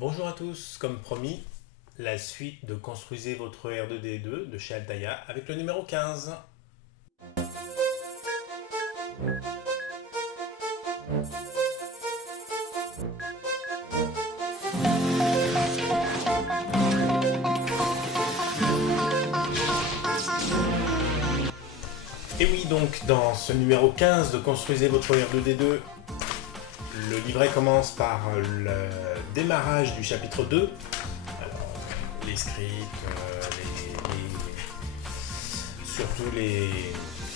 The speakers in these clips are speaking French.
Bonjour à tous, comme promis, la suite de Construisez votre R2D2 de chez Altaïa avec le numéro 15. Et oui, donc dans ce numéro 15 de Construisez votre R2D2, le livret commence par le démarrage du chapitre 2. Alors, les scripts, surtout les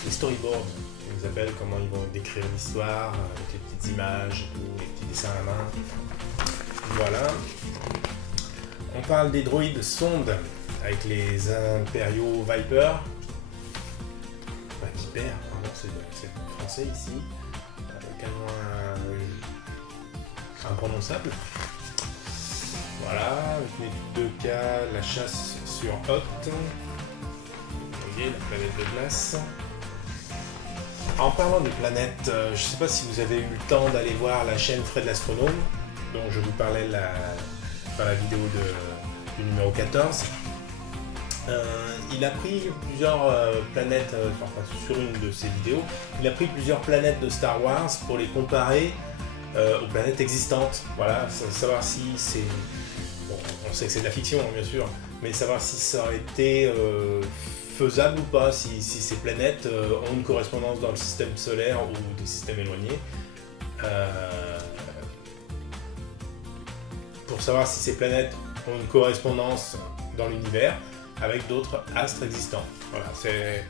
storyboards, ils nous appellent comment ils vont décrire l'histoire, avec les petites images, tout, les petits dessins à main. Voilà. On parle des droïdes sondes avec les impériaux Viper. Viper, pardon, c'est français ici. Canon imprononçable. Voilà, avec une étude de cas, la chasse sur Hoth. Vous voyez, la planète de glace. En parlant de planètes, je ne sais pas si vous avez eu le temps d'aller voir la chaîne Fred l'Astronome, dont je vous parlais dans la vidéo du numéro 14. Il a pris plusieurs planètes, sur une de ses vidéos, il a pris plusieurs planètes de Star Wars pour les comparer aux planètes existantes. Voilà, savoir si c'est... Bon, on sait que c'est de la fiction, bien sûr, mais savoir si ça aurait été faisable ou pas, si ces planètes ont une correspondance dans le système solaire ou des systèmes éloignés. Pour savoir si ces planètes ont une correspondance dans l'univers avec d'autres astres existants. Voilà, c'est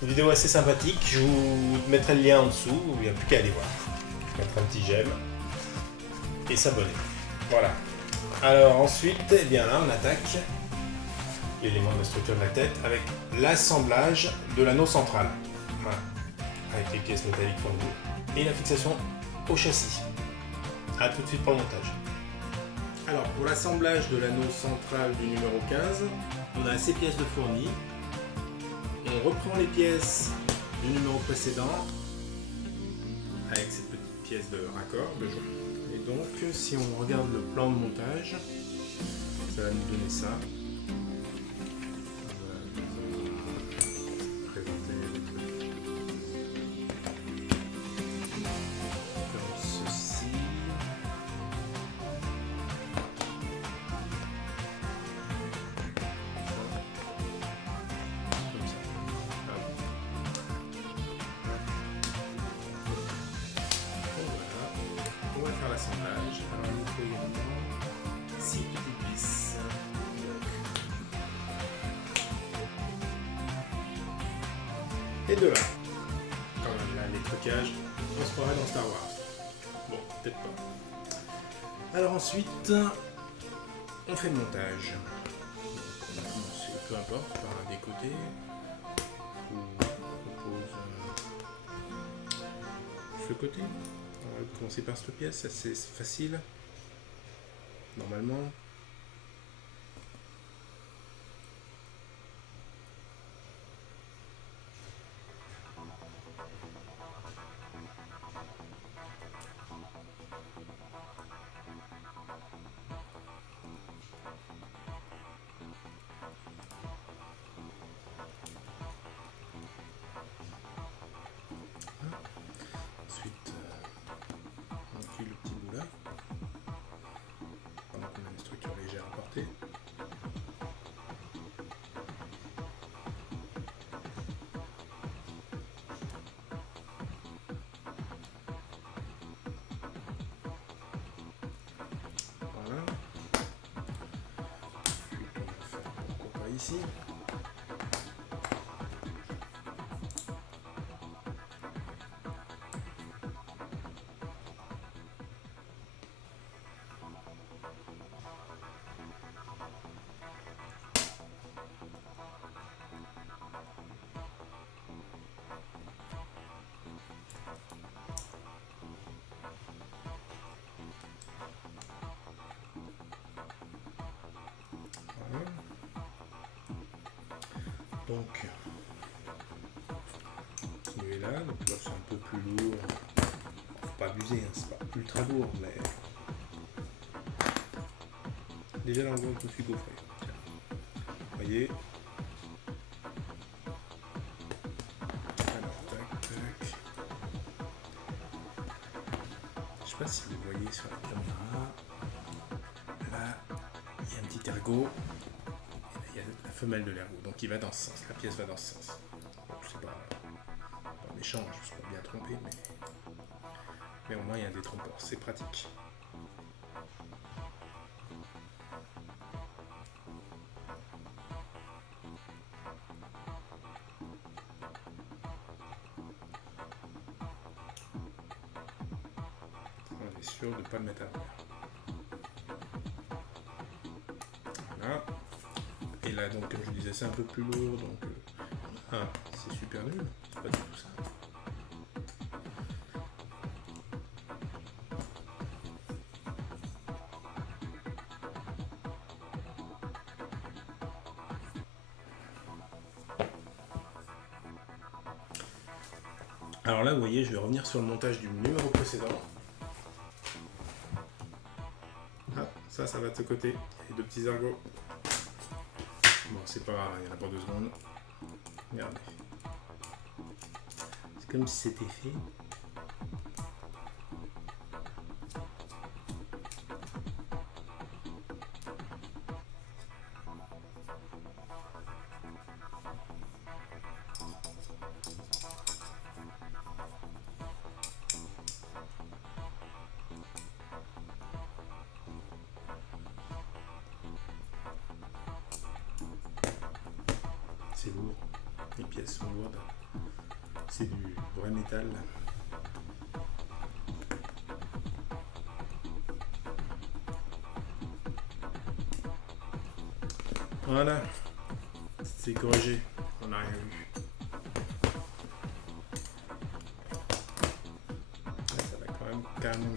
une vidéo assez sympathique, je vous mettrai le lien en dessous, il n'y a plus qu'à aller voir. Mettre un petit j'aime et s'abonner. Voilà. Alors ensuite, eh bien là on attaque l'élément de la structure de la tête avec l'assemblage de l'anneau central. Voilà. Avec les pièces métalliques fondues et la fixation au châssis. A tout de suite pour le montage. Alors pour l'assemblage de l'anneau central du numéro 15, on a ces pièces de fourni. On reprend les pièces du numéro précédent avec cette petite pièce de raccord, de joint. Et donc si on regarde le plan de montage, ça va nous donner ça. On va faire l'assemblage. Alors, il faut également 6 petites vis. Et de là. Quand même, là, les trucages, on se croirait dans Star Wars. Bon, peut-être pas. Alors ensuite, on fait le montage. On va commencer, peu importe, par un des côtés. Ou on pose ce côté. On va commencer par cette pièce, c'est facile, normalement. Ensuite, on recule le petit bout là. Pendant qu'on a une structure légère à porter. Voilà. Ensuite, on va faire pourquoi pas ici. Donc, continuer là, donc là c'est un peu plus lourd. Faut pas abuser, hein, c'est pas ultra lourd, mais déjà l'endroit où je me suis gaufré. Tiens. Vous voyez. Alors, tac, tac. Je sais pas si vous le voyez sur la caméra. Là, il y a un petit ergot. Et là, il y a la femelle de l'ergot. Donc il va dans ce sens. La pièce va dans ce sens. Bon, c'est pas méchant, je me suis pas bien trompé, mais au moins il y a un détrompeur. C'est pratique. On est sûr de ne pas le mettre à terre. Voilà. Et là, donc, comme je disais, c'est un peu plus lourd, donc c'est super nul. C'est pas du tout ça. Alors là, vous voyez, je vais revenir sur le montage du numéro précédent. Ah, ça va de ce côté. Il y a deux petits ergots. Bon, c'est pas grave, il y en a pour 2 secondes. Regardez. C'est comme si c'était fait. C'est lourd, les pièces sont lourdes, c'est du vrai métal. Voilà, c'est corrigé, on n'a rien vu. Là, ça va quand même carrément mieux.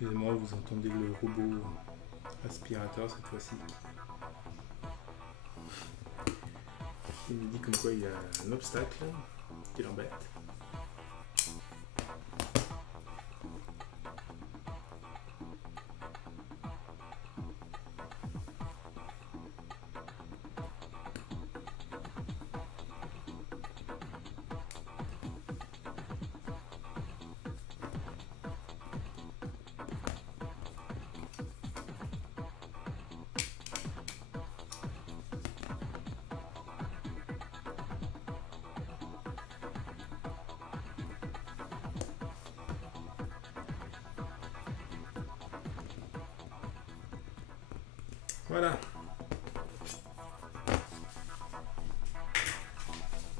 Excusez-moi, vous entendez le robot aspirateur cette fois-ci qui me dit comme quoi il y a un obstacle qui l'embête. Voilà.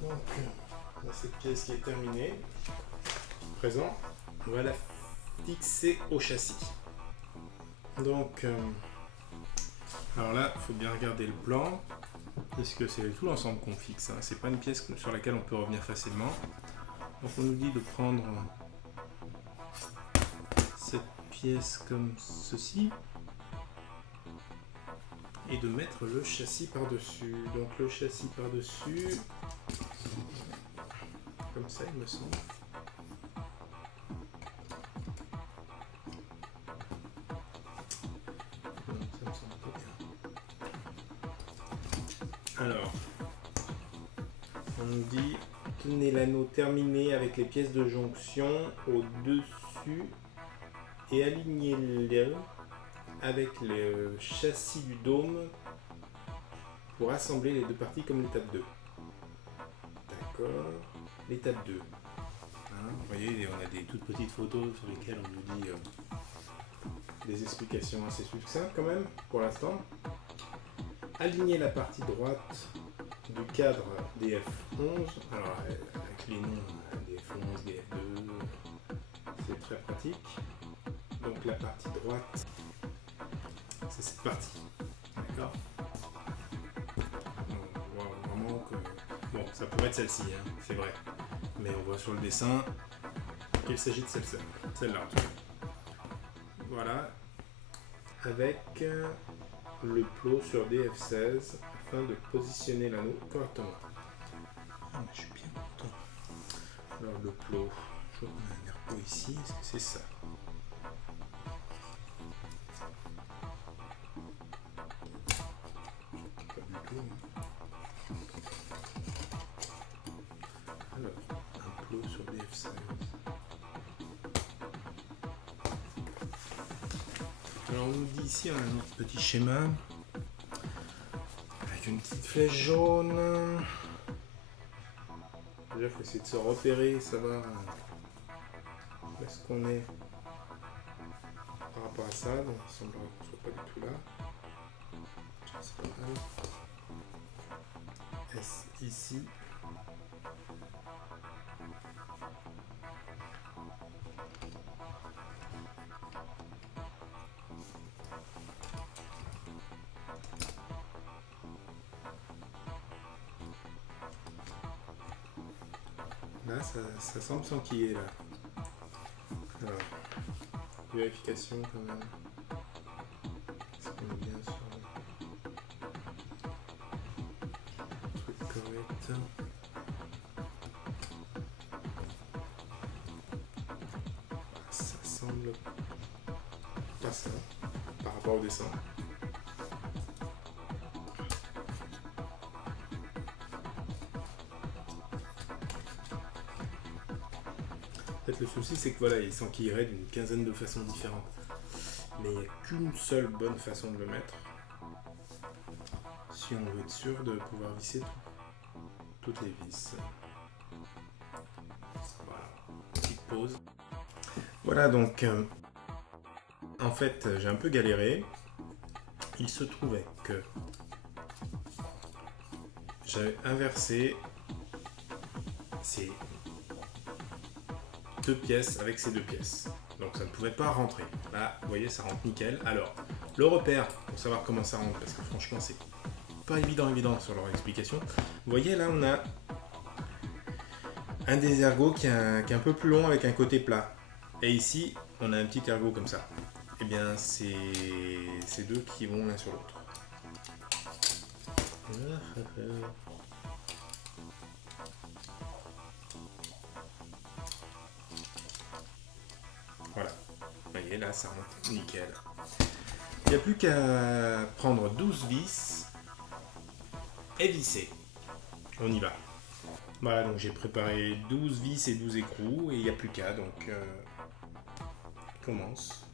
Donc, on a cette pièce qui est terminée. Présent, on va la fixer au châssis. Donc, alors là, il faut bien regarder le plan, parce que c'est tout l'ensemble qu'on fixe. Hein. C'est pas une pièce sur laquelle on peut revenir facilement. Donc, on nous dit de prendre cette pièce comme ceci. Et de mettre le châssis par-dessus. Donc le châssis par-dessus, comme ça il me semble. Non, ça me semble pas bien. Alors, on nous dit, tenez l'anneau terminé avec les pièces de jonction au-dessus et alignez-les avec le châssis du dôme pour assembler les deux parties comme l'étape 2. D'accord. L'étape 2. Hein, vous voyez, on a des toutes petites photos sur lesquelles on nous dit des explications assez succinctes quand même, pour l'instant. Aligner la partie droite du cadre DF11. Alors, avec les noms DF11, DF2, c'est très pratique. Donc la partie droite, c'est cette partie, d'accord. On voit vraiment que... Bon, ça pourrait être celle-ci, hein, c'est vrai. Mais on voit sur le dessin qu'il s'agit de celle-là. Voilà. Avec le plot sur DF16 afin de positionner l'anneau correctement. Ah, mais je suis bien content. Alors le plot, je vois qu'on a un airplot ici, est-ce que c'est ça? Pas du tout. Alors, un plot sur DF16. Alors on nous dit ici, on a un autre petit schéma avec une petite flèche jaune. Déjà il faut essayer de se repérer, savoir où est-ce qu'on est par rapport à ça. Donc il semblerait qu'on ne soit pas du tout là. C'est pas mal. Est-ce ici? Là, ça semble s'enquiller là. Alors, vérification quand même. Est-ce qu'on est bien sur le truc correct? Ça semble pas ça par rapport au dessin. En fait, le souci, c'est que voilà, il s'enquillerait d'une quinzaine de façons différentes. Mais il n'y a qu'une seule bonne façon de le mettre. Si on veut être sûr de pouvoir visser toutes les vis. Voilà, petite pause. Voilà, donc, en fait, j'ai un peu galéré. Il se trouvait que j'avais inversé ces deux pièces avec ces deux pièces. Donc ça ne pouvait pas rentrer. Là, vous voyez, ça rentre nickel. Alors, le repère, pour savoir comment ça rentre, parce que franchement, c'est pas évident sur leur explication. Vous voyez, là, on a un des ergots qui est un peu plus long avec un côté plat. Et ici, on a un petit ergot comme ça. Et bien, c'est ces deux qui vont l'un sur l'autre. Voilà. Vous voyez, là, ça rentre nickel. Il n'y a plus qu'à prendre 12 vis et visser. On y va. Voilà, donc j'ai préparé 12 vis et 12 écrous et il n'y a plus qu'à, donc on commence.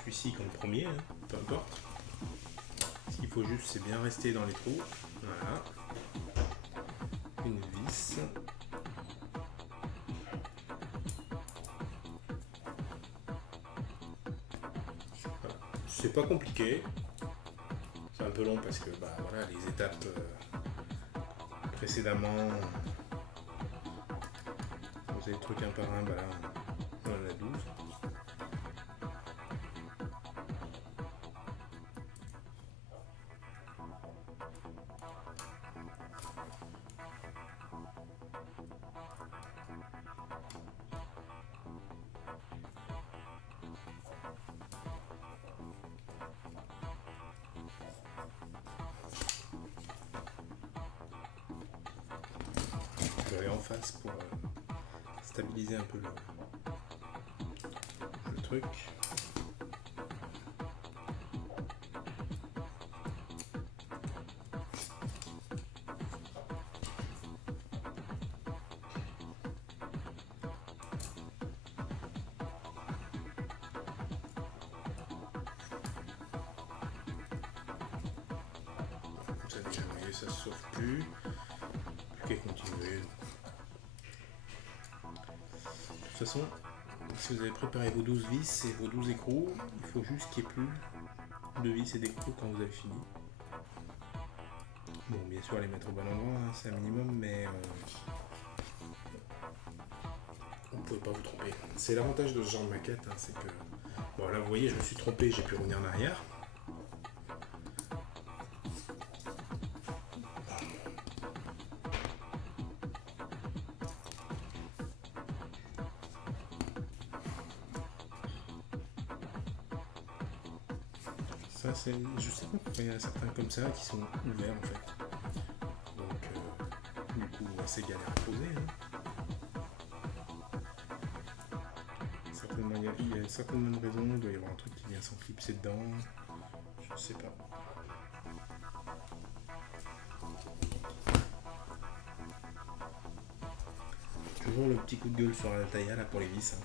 Celui-ci comme premier, hein, peu importe. Ce qu'il faut juste, c'est bien rester dans les trous. Voilà. Une vis. Voilà. C'est pas compliqué. C'est un peu long parce que bah, voilà, les étapes précédemment, vous avez le truc un par un, bah là, on en a 12. Je vais aller en face pour stabiliser un peu le truc. Comme ça déjà, vous voyez, ça se sauve plus. Plus qu'à continuer. De toute façon, si vous avez préparé vos 12 vis et vos 12 écrous, il faut juste qu'il n'y ait plus de vis et d'écrous quand vous avez fini. Bon, bien sûr, les mettre au bon endroit, hein, c'est un minimum, mais vous ne pouvez pas vous tromper. C'est l'avantage de ce genre de maquette, hein, c'est que... Bon, là, vous voyez, je me suis trompé, j'ai pu revenir en arrière. Ça, c'est... Je sais pas pourquoi il y en a certains comme ça qui sont ouverts en fait. Donc, du coup, assez galère à poser. Certainement, il y a certainement une raison, il doit y avoir un truc qui vient s'enclipser dedans. Je sais pas. Toujours le petit coup de gueule sur la taille là pour les vis.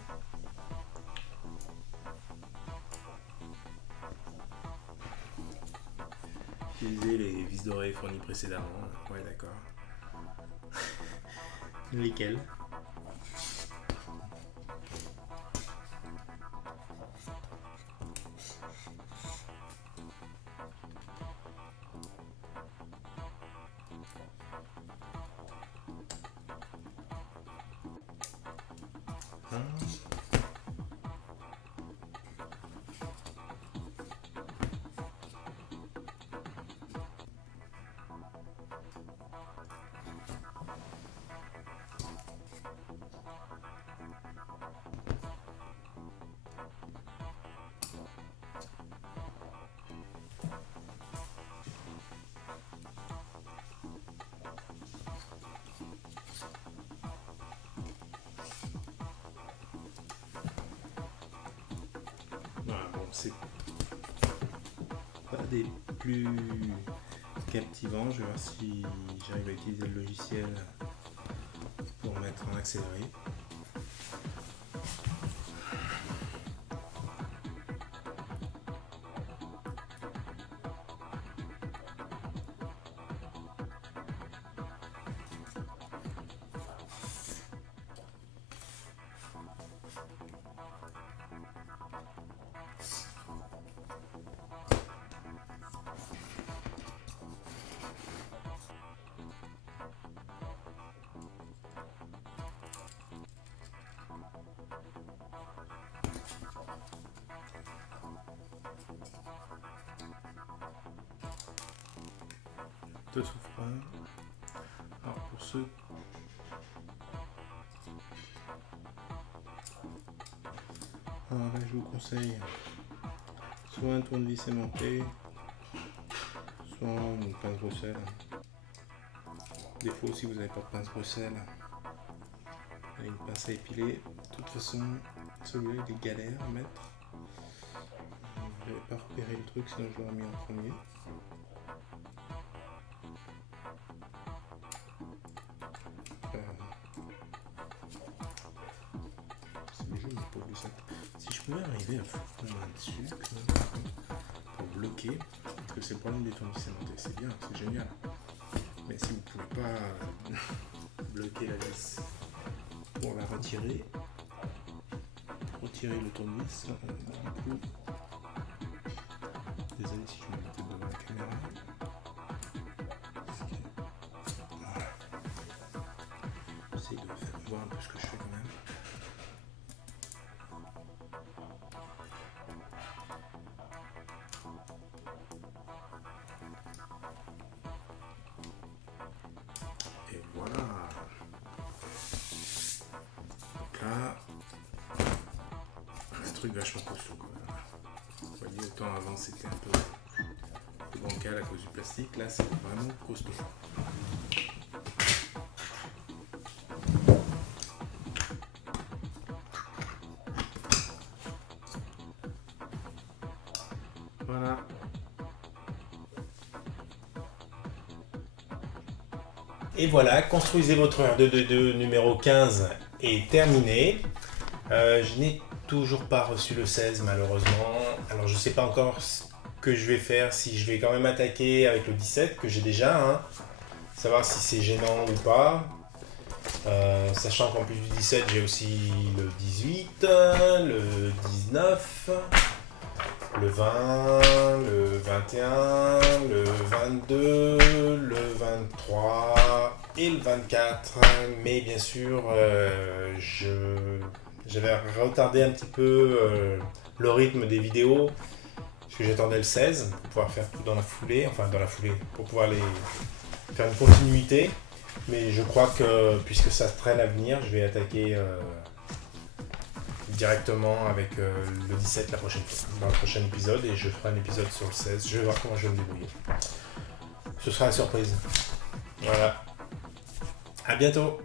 Utiliser les vis dorées fournies précédemment. Ouais, d'accord. Lesquelles? Voilà, bon, c'est pas des plus captivants. Je vais voir si j'arrive à utiliser le logiciel pour mettre en accéléré. De souffrance. Alors pour ceux là je vous conseille soit un tournevis aimanté, soit une pince Bruxelles. Défaut, si vous n'avez pas de pince Bruxelles, une pince à épiler. De toute façon, celui-là il est galère à mettre. Je n'avais pas repéré le truc, sinon je l'aurais mis en premier. Si je pouvais arriver à foutre ma main dessus pour bloquer, parce que c'est le problème des tournevis aimantés, c'est bien, c'est génial. Mais si vous ne pouvez pas bloquer la vis pour la retirer le tournevis, du coup, désolé si je me mettais devant la caméra. Voilà. J'essaie de voir un peu ce que je fais quand même. Et voilà. Donc là, un truc vachement costaud quand même. Vous voyez, autant avant c'était un peu bancal à cause du plastique, là c'est vraiment costaud. Voilà. Et voilà, construisez votre R222 numéro 15 est terminé. Je n'ai toujours pas reçu le 16 malheureusement. Alors je ne sais pas encore ce que je vais faire, si je vais quand même attaquer avec le 17 que j'ai déjà, savoir si c'est gênant ou pas. Sachant qu'en plus du 17 j'ai aussi le 18, le 19, le 20, le 21, le 22, le 23 et le 24. Mais bien sûr, j'avais retardé un petit peu le rythme des vidéos parce que j'attendais le 16 pour pouvoir faire tout dans la foulée, pour pouvoir faire une continuité. Mais je crois que puisque ça traîne à venir, je vais attaquer directement avec le 17 dans le prochain épisode, et je ferai un épisode sur le 16. Je vais voir comment je vais me débrouiller. Ce sera la surprise. Voilà. À bientôt.